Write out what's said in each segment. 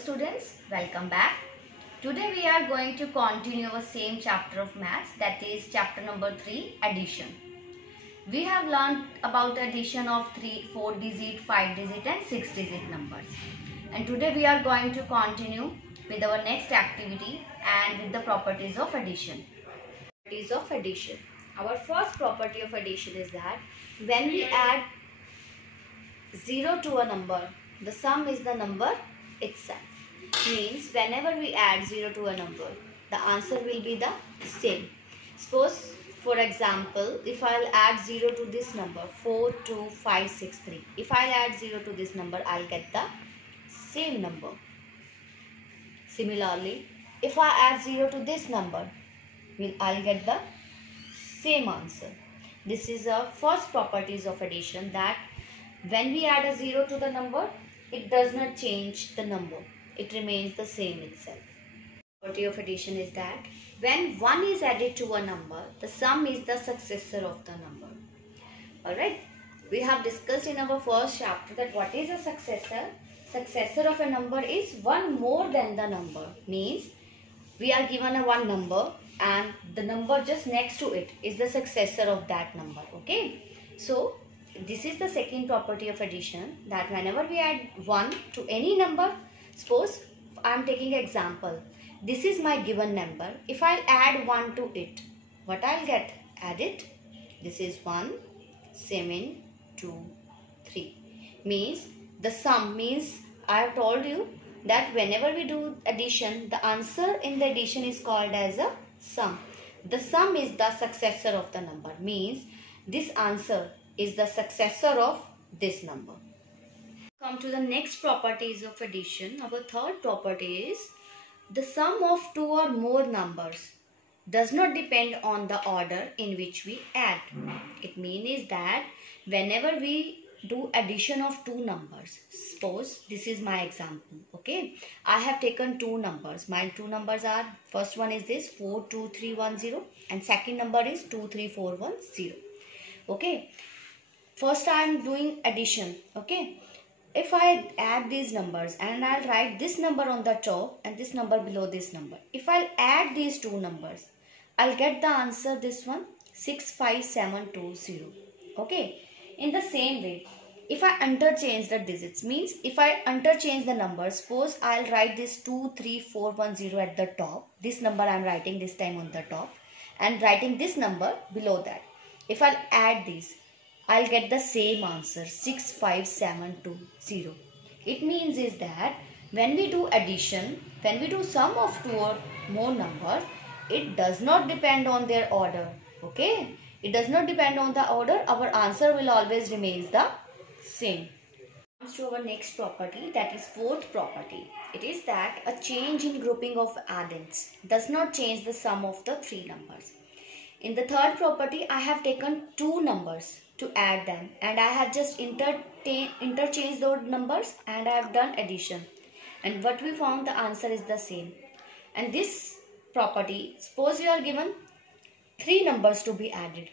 students, welcome back. Today we are going to continue our same chapter of maths, that is chapter number 3, addition. We have learned about addition of 3, 4 digit, 5 digit and 6 digit numbers. And today we are going to continue with our next activity and with the properties of addition. Properties of addition. Our first property of addition is that when we add 0 to a number, the sum is the number itself. Means whenever we add 0 to a number, the answer will be the same. Suppose, for example, if I'll add 0 to this number 42563, if I'll add 0 to this number, I'll get the same number. Similarly, if I add 0 to this number, I'll get the same answer. This is a first properties of addition, that when we add a 0 to the number, it does not change the number. It remains the same itself. Property of addition is that when 1 is added to a number, the sum is the successor of the number. Alright, we have discussed in our first chapter that what is a successor? Successor of a number is one more than the number. Means we are given a one number and the number just next to it is the successor of that number. Okay, so this is the second property of addition, that whenever we add 1 to any number, suppose I am taking example, this is my given number. If I add 1 to it, what I'll get? Add it. This is 1, 7, 2, 3. Means the sum, means I have told you that whenever we do addition, the answer in the addition is called as a sum. The sum is the successor of the number. Means this answer is the successor of this number. Come to the next properties of addition. Our third property is the sum of two or more numbers does not depend on the order in which we add. It means that whenever we do addition of two numbers, suppose this is my example. Okay, I have taken two numbers. My two numbers are, first one is this 42310 and second number is 23410. Okay, first I am doing addition. Okay, if I add these numbers and I'll write this number on the top and this number below this number, if I'll add these two numbers, I'll get the answer, this one 65720. Okay, in the same way, if I interchange the digits, means if I interchange the numbers, suppose I'll write this 23410 at the top, this number I'm writing this time on the top and writing this number below that. If I'll add these, I'll get the same answer, 65720. It means is that when we do addition, when we do sum of two or more numbers, it does not depend on their order. Okay, it does not depend on the order. Our answer will always remain the same. Comes to our next property, that is fourth property. It is that a change in grouping of addends does not change the sum of the three numbers. In the third property, I have taken two numbers to add them and I have just interchanged those numbers and I have done addition, and what we found, the answer is the same. And this property, suppose you are given three numbers to be added.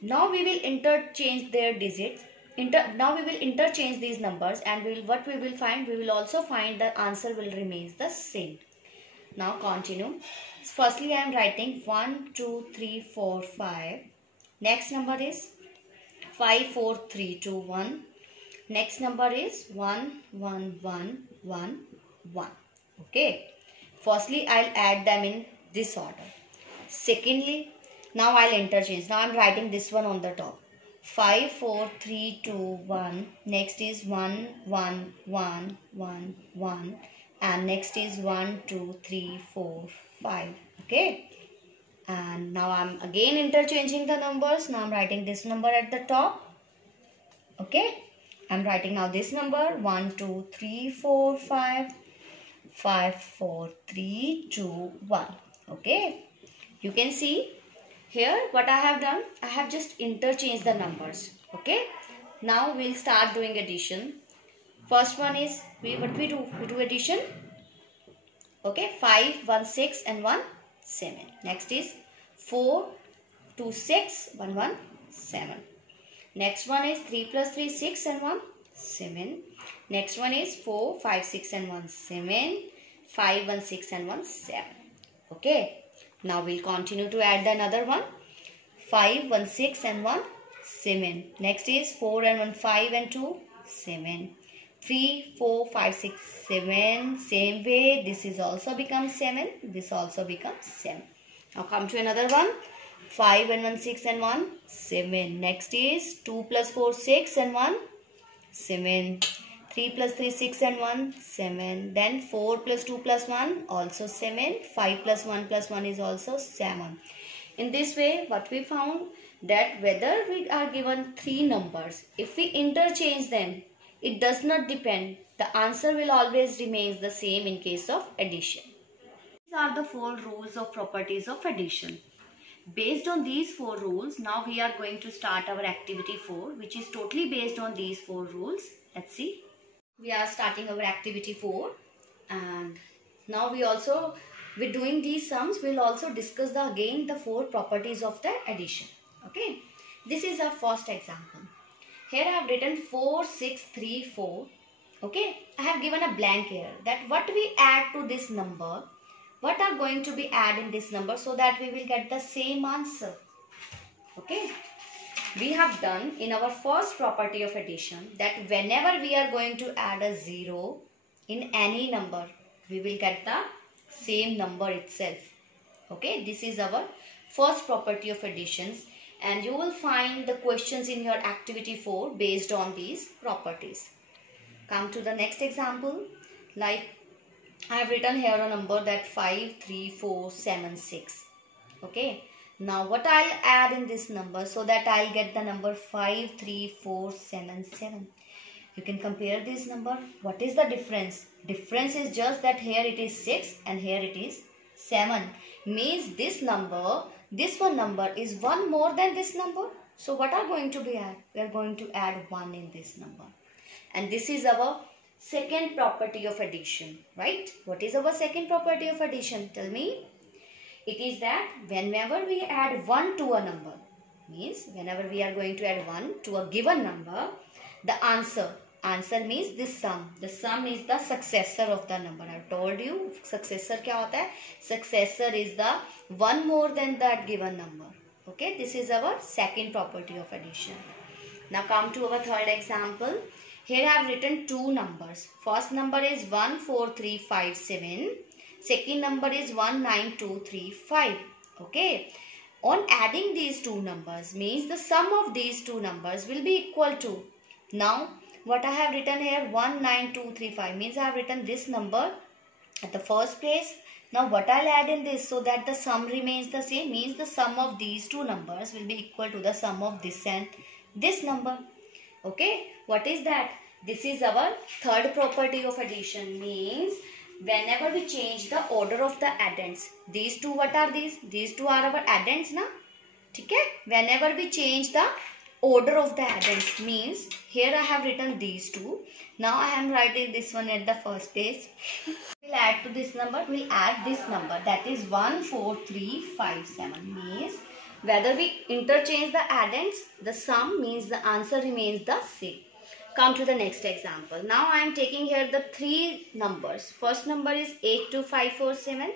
Now we will interchange their digits. Now we will interchange these numbers and what we will find, we will also find the answer will remain the same. Now continue. Firstly, I am writing 1, 2, 3, 4, 5. Next number is 5, 4, 3, 2, 1. Next number is 1, 1, 1, 1, 1. Okay. Firstly, I'll add them in this order. Secondly, now I'll interchange. Now I'm writing this one on the top. 5, 4, 3, 2, 1. Next is 1, 1, 1, 1, 1. And next is 1, 2, 3, 4, 5. Okay. And now I'm again interchanging the numbers. Now I'm writing this number at the top. Okay. I'm writing now this number 1, 2, 3, 4, 5. 5, 4, 3, 2, 1. Okay. You can see here what I have done. I have just interchanged the numbers. Okay. Now we'll start doing addition. First one is, what we do? We do addition. Okay. 5, 1, 6 and 1, 7. Next is 4, 2, 6, 1, 1, 7. Next one is 3 plus 3, 6 and 1, 7. Next one is 4, 5, 6 and 1, 7. 5, 1, 6 and 1, 7. Okay. Now we'll continue to add another one. 5, 1, 6 and 1, 7. Next is 4 and 1, 5 and 2, 7. 3, 4, 5, 6, 7. Same way, this is also becomes 7. This also becomes 7. Now come to another one. 5 and 1, 6 and 1, 7. Next is 2 plus 4, 6 and 1, 7. 3 plus 3, 6 and 1, 7. Then 4 plus 2 plus 1, also 7. 5 plus 1 is also 7. In this way, what we found that whether we are given three numbers, if we interchange them, it does not depend. The answer will always remain the same in case of addition. These are the 4 rules of properties of addition. Based on these 4 rules, now we are going to start our activity 4, which is totally based on these 4 rules. Let's see. We are starting our activity 4, and now with doing these sums, we'll also discuss again the 4 properties of the addition. Okay. This is our first example. Here I have written 4, 6, 3, 4. Okay. I have given a blank here that what we add to this number, what are going to be added in this number so that we will get the same answer. Okay. We have done in our first property of addition that whenever we are going to add a 0 in any number, we will get the same number itself. Okay. This is our first property of additions, and you will find the questions in your activity 4 based on these properties. Come to the next example. Like I have written here a number that 5, 3, 4, 7, 6. Okay. Now what I'll add in this number so that I'll get the number 5, 3, 4, 7, 7. You can compare this number. What is the difference? Difference is just that here it is 6 and here it is 7. Means this number, this one number is 1 more than this number. So what are going to be added? We are going to add 1 in this number. And this is our second property of addition, right? What is our second property of addition? Tell me. It is that whenever we add 1 to a number, means whenever we are going to add 1 to a given number, the answer means this sum. The sum is the successor of the number. I told you successor kya hota hai? Successor is the 1 more than that given number. Okay, this is our second property of addition. Now come to our third example. Here I have written 2 numbers. First number is 1, 4, 3, 5, 7. Second number is 1, 9, 2, 3, 5. Okay. On adding these 2 numbers means the sum of these 2 numbers will be equal to. Now what I have written here 1, 9, 2, 3, 5 means I have written this number at the first place. Now what I'll add in this so that the sum remains the same means the sum of these 2 numbers will be equal to the sum of this and this number. Okay. What is that? This is our third property of addition, means whenever we change the order of the addends, these 2, what are these? These 2 are our addends, na? Okay? Whenever we change the order of the addends, means here I have written these 2. Now I am writing this one at the first place. We'll add to this number, we'll add this number, that is 1, 4, 3, 5, 7. Means whether we interchange the addends, the sum means the answer remains the same. Come to the next example. Now I am taking here the 3 numbers. First number is 8, 2, 5, 4, 7.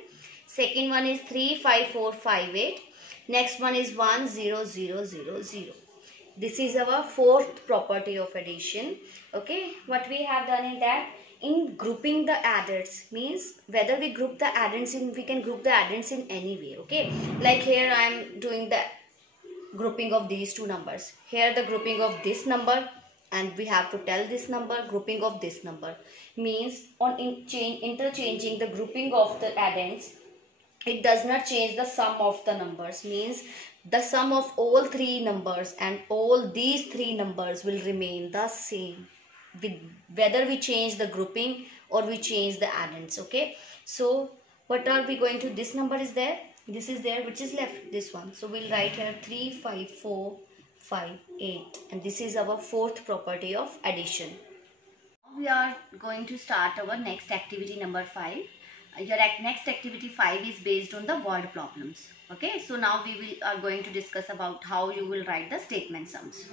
Second one is 3, 5, 4, 5, 8. Next one is 1, 0, 0, 0, 0. This is our fourth property of addition. Okay. What we have done in that, in grouping the addends, means whether we group the addends in, we can group the addends in any way. Okay. Like here I am doing the grouping of these 2 numbers. Here the grouping of this number, and we have to tell this number, grouping of this number. Means on interchanging the grouping of the addends, it does not change the sum of the numbers. Means the sum of all 3 numbers and all these 3 numbers will remain the same, whether we change the grouping or we change the addends. Okay. So what are we going to, this number is there, this is there, which is left? This one. So we'll write here 3, 5, 4, 5, 8, and this is our fourth property of addition. Now we are going to start our next activity number 5. Your next activity 5 is based on the word problems. Okay, so now we are going to discuss about how you will write the statement sums.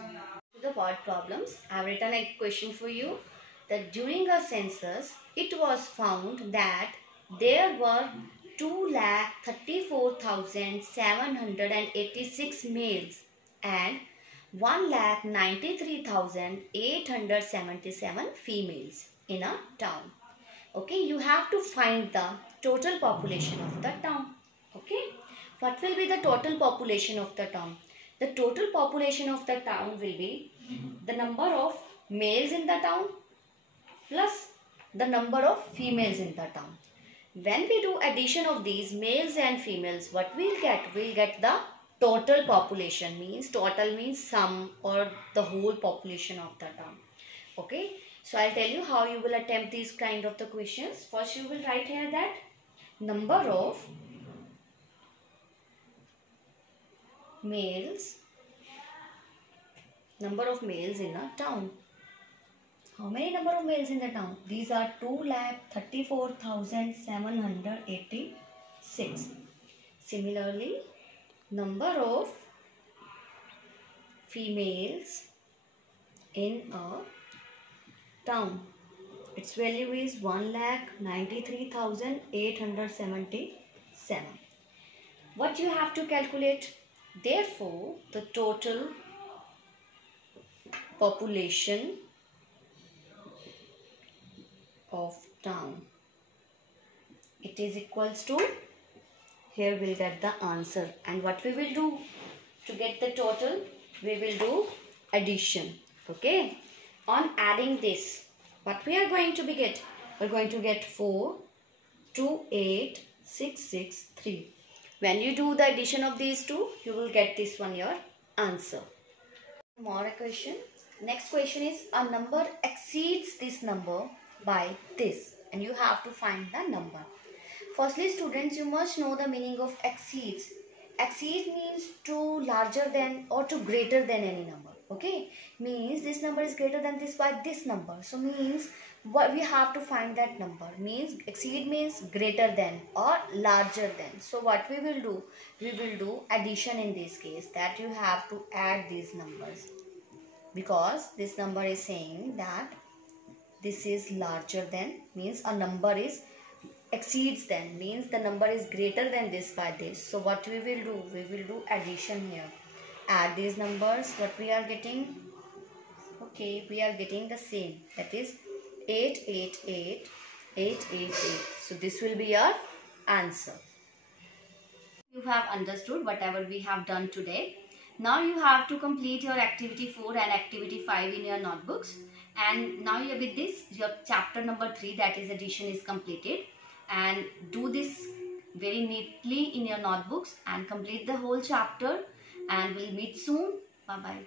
The word problems. I have written a question for you that during a census, it was found that there were 2,34,786 males and 1,93,877 females in a town. Okay, you have to find the total population of the town. Okay, what will be the total population of the town? The total population of the town will be the number of males in the town plus the number of females in the town. When we do addition of these males and females, what we'll get? We'll get the total population. Means total means sum or the whole population of the town. Okay, so I'll tell you how you will attempt these kind of the questions. First you will write here that number of males in a town. How many number of males in the town? These are 2,34,786. Similarly, number of females in a town. Its value is 1,93,877. What you have to calculate? Therefore, the total population of town, it is equals to, here we'll get the answer. And what we will do to get the total? We will do addition. Okay, on adding this, what we are going to be get? We're going to get 4, 2, 8, 6, 6, 3. When you do the addition of these two, you will get this one, your answer. More a question. Next question is, a number exceeds this number by this, and you have to find the number. Firstly, students, you must know the meaning of exceeds. Exceed means to larger than or to greater than any number. Okay, means this number is greater than this by this number. So means what we have to find that number. Means exceed means greater than or larger than. So what we will do? We will do addition in this case, that you have to add these numbers, because this number is saying that this is larger than, means a number is exceeds than, means the number is greater than this by this. So what we will do? We will do addition here. Add these numbers. What we are getting? Okay, we are getting the same, that is 888, 888. So this will be our answer. You have understood whatever we have done today. Now you have to complete your activity 4 and activity 5 in your notebooks. And now with this, your chapter number 3, that is addition, is completed. And do this very neatly in your notebooks and complete the whole chapter. And we'll meet soon. Bye-bye.